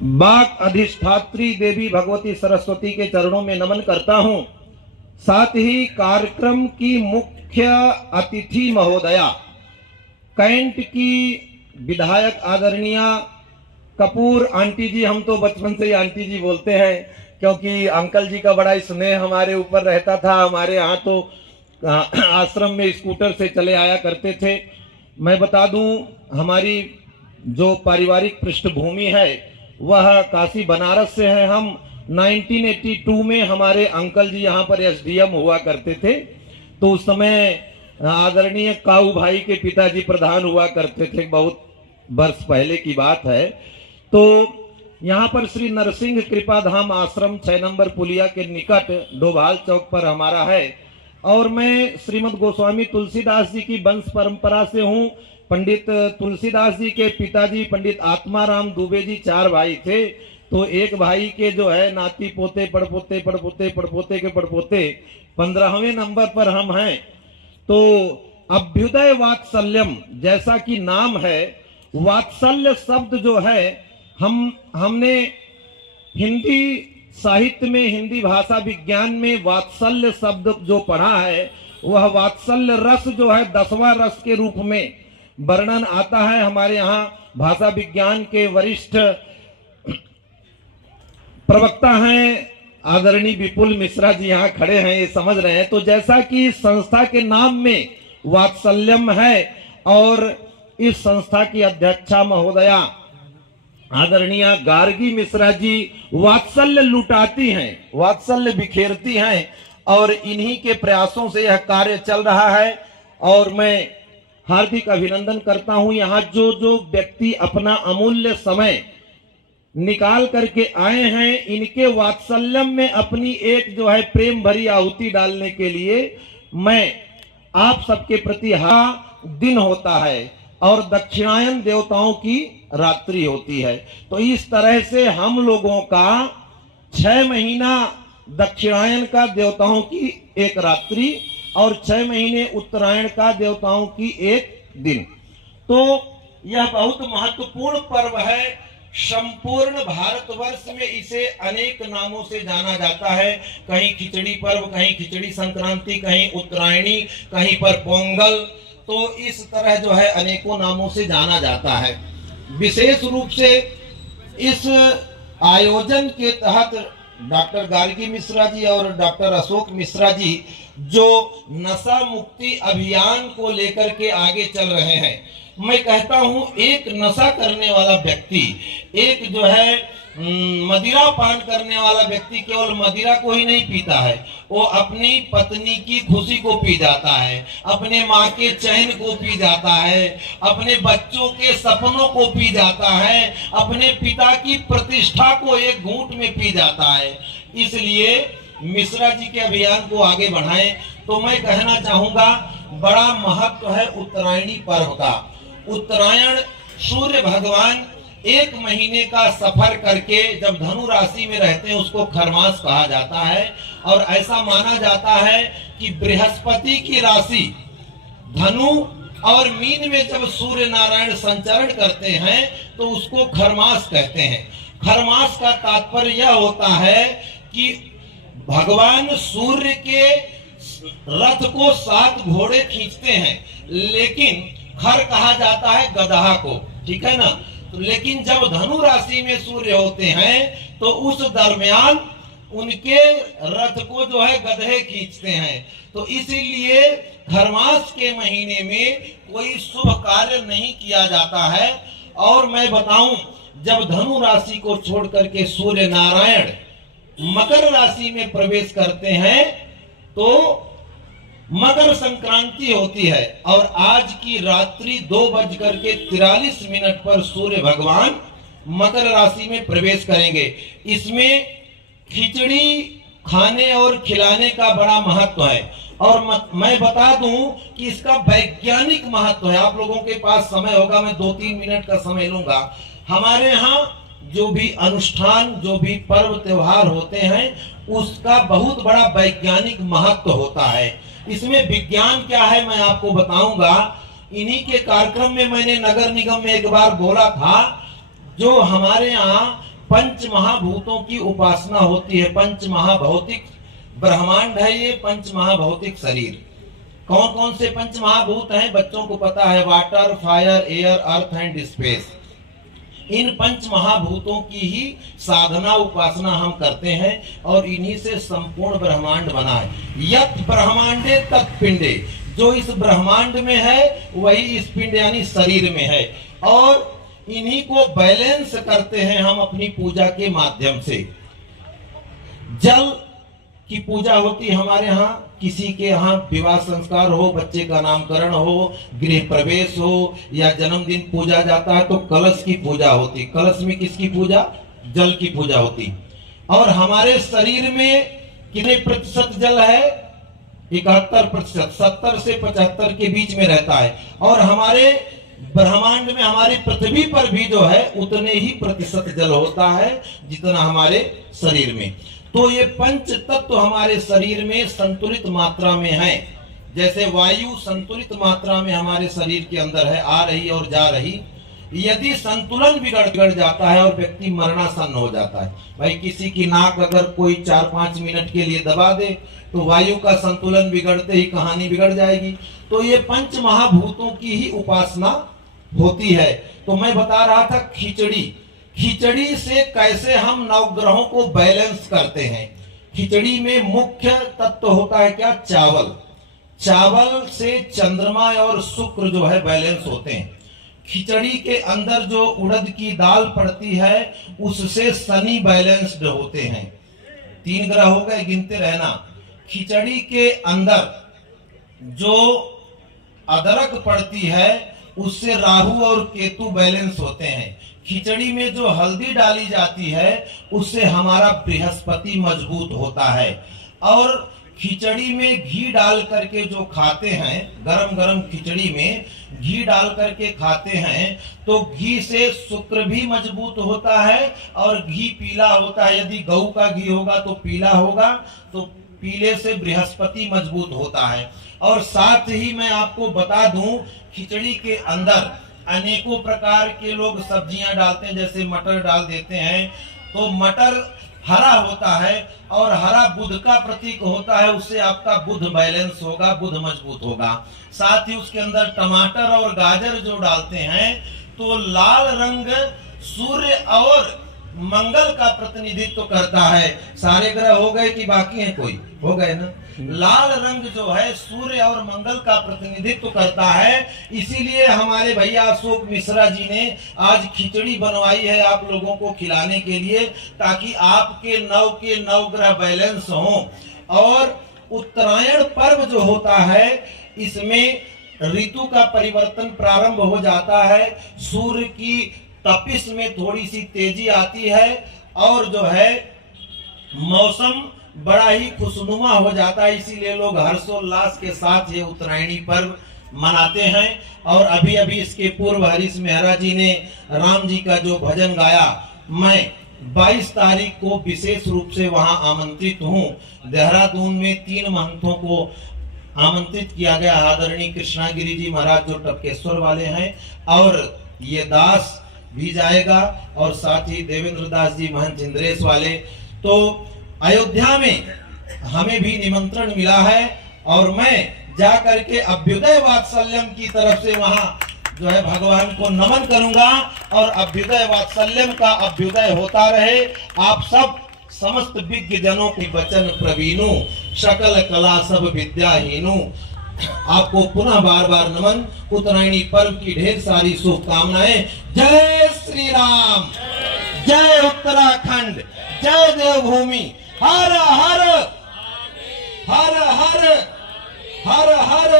बाक अधिष्ठात्री देवी भगवती सरस्वती के चरणों में नमन करता हूं। साथ ही कार्यक्रम की मुख्य अतिथि महोदया, कैंट की विधायक आदरणीय कपूर आंटी जी, हम तो बचपन से ही आंटी जी बोलते हैं क्योंकि अंकल जी का बड़ा स्नेह हमारे ऊपर रहता था। हमारे यहाँ तो आश्रम में स्कूटर से चले आया करते थे। मैं बता दूं, हमारी जो पारिवारिक पृष्ठभूमि है वह काशी बनारस से है। हम 1982 में हमारे अंकल जी यहाँ पर एसडीएम हुआ करते थे, तो उस समय आदरणीय काऊ भाई के पिताजी प्रधान हुआ करते थे, बहुत वर्ष पहले की बात है। तो यहाँ पर श्री नरसिंह कृपाधाम आश्रम 6 नंबर पुलिया के निकट डोभाल चौक पर हमारा है। और मैं श्रीमद गोस्वामी तुलसीदास जी की वंश परंपरा से हूँ। पंडित तुलसीदास जी के पिताजी पंडित आत्माराम दुबे जी 4 भाई थे, तो एक भाई के जो है नाती पोते पड़पोते पड़पोते पड़पोते के पड़पोते 15वें नंबर पर हम हैं। तो अभ्युदय वात्सल्यम जैसा कि नाम है, वात्सल्य शब्द जो है हमने हिंदी साहित्य में, हिंदी भाषा विज्ञान में वात्सल्य शब्द जो पढ़ा है, वह वात्सल्य रस जो है 10वां रस के रूप में वर्णन आता है। हमारे यहाँ भाषा विज्ञान के वरिष्ठ प्रवक्ता हैं आदरणीय विपुल मिश्रा जी, यहाँ खड़े हैं, ये समझ रहे हैं। तो जैसा कि इस संस्था के नाम में वात्सल्यम है और इस संस्था की अध्यक्षा महोदया आदरणीय गार्गी मिश्रा जी वात्सल्य लुटाती हैं, वात्सल्य बिखेरती हैं, और इन्हीं के प्रयासों से यह कार्य चल रहा है। और मैं हार्दिक अभिनंदन करता हूं। यहाँ जो जो व्यक्ति अपना अमूल्य समय निकाल करके आए हैं, इनके वात्सल्यम में अपनी एक जो है प्रेम भरी आहुति डालने के लिए मैं आप सबके प्रति दिन होता है और दक्षिणायन देवताओं की रात्रि होती है। तो इस तरह से हम लोगों का 6 महीना दक्षिणायन का देवताओं की एक रात्रि और 6 महीने उत्तरायण का देवताओं की एक दिन। तो यह बहुत महत्वपूर्ण पर्व है। संपूर्ण भारतवर्ष में इसे अनेक नामों से जाना जाता है। कहीं खिचड़ी पर्व, कहीं खिचड़ी संक्रांति, कहीं उत्तरायणी, कहीं पर पोंगल। तो इस तरह जो है अनेकों नामों से जाना जाता है। विशेष रूप से इस आयोजन के तहत डॉक्टर गार्गी मिश्रा जी और डॉक्टर अशोक मिश्रा जी जो नशा मुक्ति अभियान को लेकर के आगे चल रहे हैं, मैं कहता हूं एक नशा करने वाला व्यक्ति, एक जो है मदिरा पान करने वाला व्यक्ति केवल मदिरा को ही नहीं पीता है, वो अपनी पत्नी की खुशी को पी जाता है, अपने माँ के चैन को पी जाता है, अपने बच्चों के सपनों को पी जाता है, अपने पिता की प्रतिष्ठा को एक घूंट में पी जाता है। इसलिए मिश्रा जी के अभियान को आगे बढ़ाएं। तो मैं कहना चाहूंगा, बड़ा महत्व है उत्तरायणी पर्व का। उत्तरायण सूर्य भगवान 1 महीने का सफर करके जब धनु राशि में रहते हैं उसको खरमास कहा जाता है। और ऐसा माना जाता है कि बृहस्पति की राशि धनु और मीन में जब सूर्य नारायण संचरण करते हैं तो उसको खरमास कहते हैं। खरमास का तात्पर्य यह होता है कि भगवान सूर्य के रथ को 7 घोड़े खींचते हैं, लेकिन खर कहा जाता है गदहा को, ठीक है ना। तो लेकिन जब धनु राशि में सूर्य होते हैं तो उस दरमियान उनके रथ को जो है गधे खींचते हैं। तो इसीलिए खरमास के महीने में कोई शुभ कार्य नहीं किया जाता है। और मैं बताऊं, जब धनु राशि को छोड़ करके सूर्य नारायण मकर राशि में प्रवेश करते हैं तो मकर संक्रांति होती है। और आज की रात्रि 2:43 पर सूर्य भगवान मकर राशि में प्रवेश करेंगे। इसमें खिचड़ी खाने और खिलाने का बड़ा महत्व है। और मैं बता दूं कि इसका वैज्ञानिक महत्व है। आप लोगों के पास समय होगा, मैं 2-3 मिनट का समय लूंगा। हमारे यहाँ जो भी अनुष्ठान, जो भी पर्व त्योहार होते हैं, उसका बहुत बड़ा वैज्ञानिक महत्व होता है। इसमें विज्ञान क्या है मैं आपको बताऊंगा। इन्हीं के कार्यक्रम में मैंने नगर निगम में एक बार बोला था, जो हमारे यहाँ पंच महाभूतों की उपासना होती है। पंच महाभौतिक ब्रह्मांड है ये, पंच महाभौतिक शरीर। कौन कौन से पंच महाभूत हैं बच्चों को पता है? Water, fire, air, earth and space. इन पंच महाभूतों की ही साधना उपासना हम करते हैं और इन्हीं से संपूर्ण ब्रह्मांड बना है। यत् ब्रह्मांडे तत् पिंडे, जो इस ब्रह्मांड में है वही इस पिंड यानी शरीर में है, और इन्हीं को बैलेंस करते हैं हम अपनी पूजा के माध्यम से। जल की पूजा होती है हमारे यहाँ, किसी के यहाँ विवाह संस्कार हो, बच्चे का नामकरण हो, गृह प्रवेश हो या जन्मदिन पूजा जाता है तो कलश की पूजा होती। कलश में किसकी पूजा? जल की पूजा होती। और हमारे शरीर में कितने प्रतिशत जल है? 71%, 70 से 75 के बीच में रहता है। और हमारे ब्रह्मांड में, हमारी पृथ्वी पर भी जो है उतने ही प्रतिशत जल होता है जितना हमारे शरीर में। तो ये पंच तत्व हमारे शरीर में संतुलित मात्रा में है। जैसे वायु संतुलित मात्रा में हमारे शरीर के अंदर है, आ रही और जा रही। यदि संतुलन बिगड़ जाता है और व्यक्ति मरणासन्न हो जाता है, भाई किसी की नाक अगर कोई 4-5 मिनट के लिए दबा दे तो वायु का संतुलन बिगड़ते ही कहानी बिगड़ जाएगी। तो ये पंच महाभूतों की ही उपासना होती है। तो मैं बता रहा था खिचड़ी, खिचड़ी से कैसे हम नवग्रहों को बैलेंस करते हैं। खिचड़ी में मुख्य तत्व होता है क्या? चावल। चावल से चंद्रमा और शुक्र जो है बैलेंस होते हैं। खिचड़ी के अंदर जो उड़द की दाल पड़ती है उससे शनि बैलेंस्ड होते हैं। 3 ग्रह हो गए, गिनते रहना। खिचड़ी के अंदर जो अदरक पड़ती है उससे राहु और केतु बैलेंस होते हैं। खिचड़ी में जो हल्दी डाली जाती है उससे हमारा बृहस्पति मजबूत होता है। और खिचड़ी में घी डाल करके जो खाते हैं, गरम गरम खिचड़ी में घी डाल करके खाते हैं तो घी से शुक्र भी मजबूत होता है और घी पीला होता है। यदि गऊ का घी होगा तो पीला होगा, तो पीले से बृहस्पति मजबूत होता है। और साथ ही मैं आपको बता दूं, खिचड़ी के अंदर अनेकों प्रकार के लोग सब्जियां डालते हैं, जैसे मटर डाल देते हैं। तो मटर हरा होता है और हरा बुध का प्रतीक होता है, उससे आपका बुध बैलेंस होगा, बुध मजबूत होगा। साथ ही उसके अंदर टमाटर और गाजर जो डालते हैं तो लाल रंग सूर्य और मंगल का प्रतिनिधित्व करता है। सारे ग्रह हो गए कि बाकी हैं? कोई हो गए ना। लाल रंग जो है सूर्य और मंगल का प्रतिनिधित्व करता है। इसीलिए हमारे भैया अशोक मिश्रा जी ने आज खिचड़ी बनवाई है आप लोगों को खिलाने के लिए, ताकि आपके के नौ ग्रह बैलेंस हों। और उत्तरायण पर्व जो होता है इसमें ऋतु का परिवर्तन प्रारंभ हो जाता है। सूर्य की तपिश में थोड़ी सी तेजी आती है और जो है मौसम बड़ा ही खुशनुमा हो जाता है। इसीलिए लोग हर्षोल्लास के साथ ये उत्तरायणी पर्व मनाते हैं। और अभी अभी इसके पूर्व हरीश मेहरा जी ने राम जी का जो भजन गाया, मैं 22 तारीख को विशेष रूप से वहां आमंत्रित हूं। देहरादून में 3 महंतों को आमंत्रित किया गया। आदरणीय कृष्णागिरी जी महाराज जो टपकेश्वर वाले हैं, और ये दास भी जाएगा, और साथ ही देवेंद्र दास जी महंत इंद्रेश वाले। तो अयोध्या में हमें भी निमंत्रण मिला है और मैं जा करके अभ्युदय वात्सल्यम की तरफ से वहां जो है भगवान को नमन करूंगा। और अभ्युदय वात्सल्यम का अभ्युदय होता रहे। आप सब समस्त विज्ञ जनों की वचन प्रवीणु, सकल कला सब विद्याहीनु। आपको पुनः बार बार नमन। उत्तरायणी पर्व की ढेर सारी शुभकामनाएं। जय श्री राम, जय उत्तराखंड, जय देवभूमि। हर हर हर हर हर हर